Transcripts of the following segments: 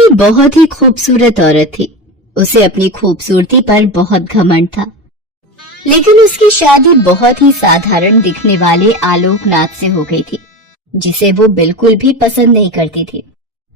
कामिनी बहुत ही खूबसूरत औरत थी। उसे अपनी खूबसूरती पर बहुत घमंड था, लेकिन उसकी शादी बहुत ही साधारण दिखने वाले आलोकनाथ से हो गई थी, जिसे वो बिल्कुल भी पसंद नहीं करती थी।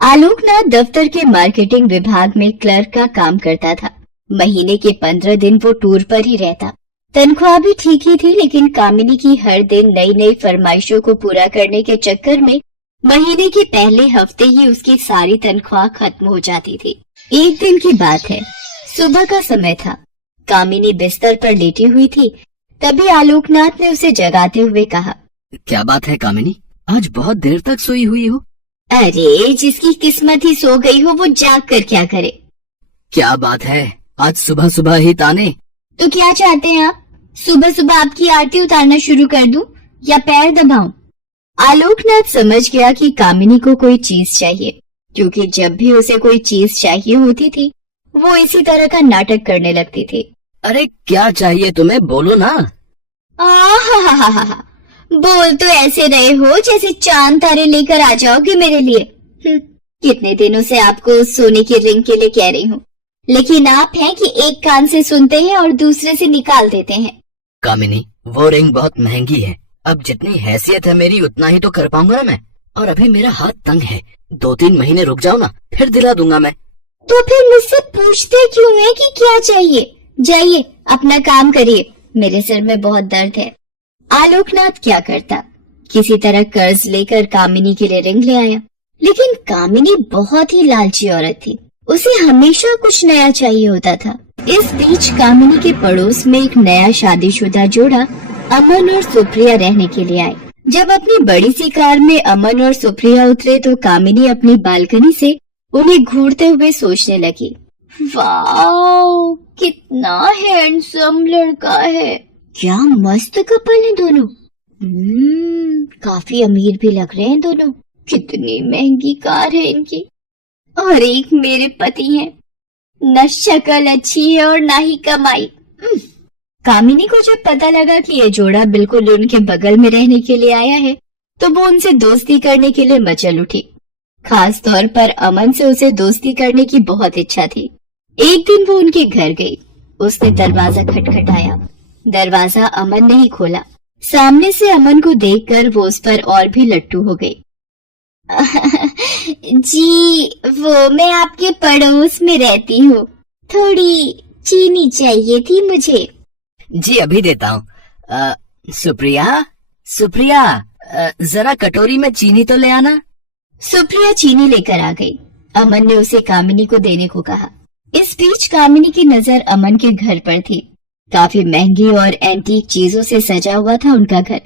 आलोकनाथ दफ्तर के मार्केटिंग विभाग में क्लर्क का काम करता था। महीने के 15 दिन वो टूर पर ही रहता। तनख्वाह भी ठीक ही थी, लेकिन कामिनी की हर दिन नई नई फरमाइशों को पूरा करने के चक्कर में महीने के पहले हफ्ते ही उसकी सारी तनख्वाह खत्म हो जाती थी। एक दिन की बात है, सुबह का समय था। कामिनी बिस्तर पर लेटी हुई थी। तभी आलोकनाथ ने उसे जगाते हुए कहा, क्या बात है कामिनी, आज बहुत देर तक सोई हुई हो? अरे, जिसकी किस्मत ही सो गई हो वो जाग कर क्या करे। क्या बात है, आज सुबह सुबह ही ताने? तो क्या चाहते हैं आप? सुबह सुबह आपकी आरती उतारना शुरू कर दूं या पैर दबाऊं? आलोकनाथ समझ गया कि कामिनी को कोई चीज चाहिए, क्योंकि जब भी उसे कोई चीज चाहिए होती थी वो इसी तरह का नाटक करने लगती थी। अरे क्या चाहिए तुम्हें, बोलो ना। आहा, बोल तो ऐसे रहे हो जैसे चांद तारे लेकर आ जाओगे मेरे लिए। कितने दिनों से आपको सोने की रिंग के लिए कह रही हूँ, लेकिन आप हैं कि एक कान से सुनते हैं और दूसरे से निकाल देते हैं। कामिनी, वो रिंग बहुत महंगी है। अब जितनी हैसियत है मेरी उतना ही तो कर पाऊंगा ना मैं, और अभी मेरा हाथ तंग है। 2-3 महीने रुक जाओ ना, फिर दिला दूंगा मैं। तो फिर मुझसे पूछते क्यों है कि क्या चाहिए? जाइए अपना काम करिए, मेरे सिर में बहुत दर्द है। आलोकनाथ क्या करता, किसी तरह कर्ज लेकर कामिनी के लिए रिंग ले आया। लेकिन कामिनी बहुत ही लालची औरत थी, उसे हमेशा कुछ नया चाहिए होता था। इस बीच कामिनी के पड़ोस में एक नया शादीशुदा जोड़ा अमन और सुप्रिया रहने के लिए आए। जब अपनी बड़ी सी कार में अमन और सुप्रिया उतरे तो कामिनी अपनी बालकनी से उन्हें घूरते हुए सोचने लगी, वाओ, कितना हैंडसम लड़का है, क्या मस्त कपल है दोनों। काफी अमीर भी लग रहे हैं दोनों। कितनी महंगी कार है इनकी, और एक मेरे पति हैं। न शक्ल अच्छी है और ना ही कमाई। कामिनी को जब पता लगा कि ये जोड़ा बिल्कुल उनके बगल में रहने के लिए आया है, तो वो उनसे दोस्ती करने के लिए मचल उठी। खास तौर पर अमन से उसे दोस्ती करने की बहुत इच्छा थी। एक दिन वो उनके घर गई। उसने दरवाजा खटखटाया। दरवाजा अमन ने ही खोला। सामने से अमन को देखकर वो उस पर और भी लट्टू हो गई। जी, वो मैं आपके पड़ोस में रहती हूँ, थोड़ी चीनी चाहिए थी मुझे। जी अभी देता हूँ। सुप्रिया, जरा कटोरी में चीनी तो ले आना। सुप्रिया चीनी लेकर आ गई। अमन ने उसे कामिनी को देने को कहा। इस बीच कामिनी की नजर अमन के घर पर थी। काफी महंगी और एंटीक चीजों से सजा हुआ था उनका घर।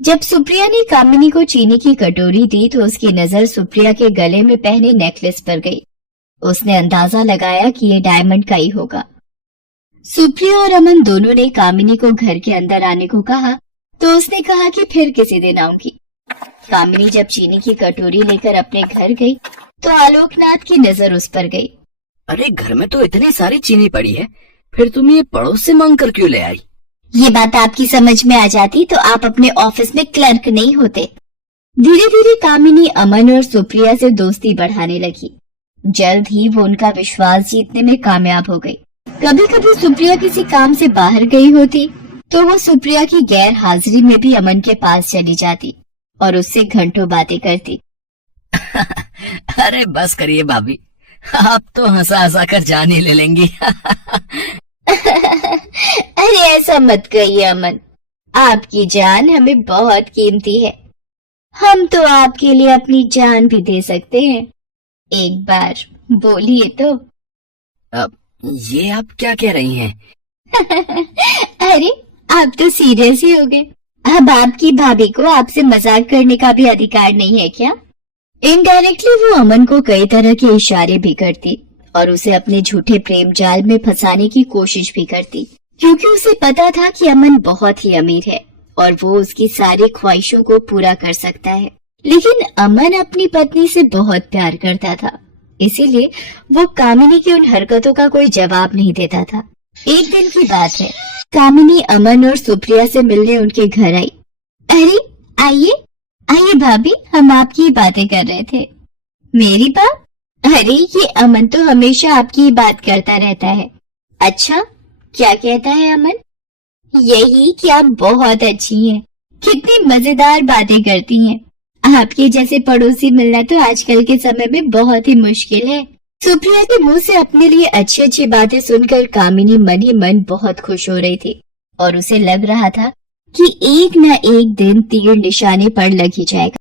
जब सुप्रिया ने कामिनी को चीनी की कटोरी दी तो उसकी नजर सुप्रिया के गले में पहने नेकलेस पर गई। उसने अंदाजा लगाया कि ये डायमंड का ही होगा। सुप्रिया और अमन दोनों ने कामिनी को घर के अंदर आने को कहा तो उसने कहा कि फिर किसी दिन आऊंगी। कामिनी जब चीनी की कटोरी लेकर अपने घर गई तो आलोकनाथ की नजर उस पर गई। अरे, घर में तो इतनी सारी चीनी पड़ी है, फिर तुम ये पड़ोस से मांग कर क्यों ले आई? ये बात आपकी समझ में आ जाती तो आप अपने ऑफिस में क्लर्क नहीं होते। धीरे धीरे कामिनी अमन और सुप्रिया से दोस्ती बढ़ाने लगी। जल्द ही वो उनका विश्वास जीतने में कामयाब हो गई। कभी कभी सुप्रिया किसी काम से बाहर गई होती तो वो सुप्रिया की गैर हाजिरी में भी अमन के पास चली जाती और उससे घंटों बातें करती। अरे बस करिए भाभी, आप तो हंसा हंसा कर जान ही ले लेंगी। अरे ऐसा मत कहिए अमन, आपकी जान हमें बहुत कीमती है। हम तो आपके लिए अपनी जान भी दे सकते हैं। एक बार बोलिए तो। अब ये आप क्या कह रही हैं? अरे आप तो सीरियस ही हो गए। अब आपकी भाभी को आपसे मजाक करने का भी अधिकार नहीं है क्या? इनडायरेक्टली वो अमन को कई तरह के इशारे भी करती और उसे अपने झूठे प्रेम जाल में फंसाने की कोशिश भी करती, क्योंकि उसे पता था कि अमन बहुत ही अमीर है और वो उसकी सारी ख्वाहिशों को पूरा कर सकता है। लेकिन अमन अपनी पत्नी से बहुत प्यार करता था, इसीलिए वो कामिनी की उन हरकतों का कोई जवाब नहीं देता था। एक दिन की बात है, कामिनी अमन और सुप्रिया से मिलने उनके घर आई। अरे आइए आइए भाभी, हम आपकी बातें कर रहे थे। मेरी बात? अरे ये अमन तो हमेशा आपकी ही बात करता रहता है। अच्छा, क्या कहता है अमन? यही कि आप बहुत अच्छी हैं, कितनी मजेदार बातें करती हैं। आपके जैसे पड़ोसी मिलना तो आजकल के समय में बहुत ही मुश्किल है। सुप्रिया के मुंह से अपने लिए अच्छी अच्छी बातें सुनकर कामिनी मन ही मन बहुत खुश हो रही थी और उसे लग रहा था कि एक न एक दिन तीर निशाने पर लग ही जाएगा।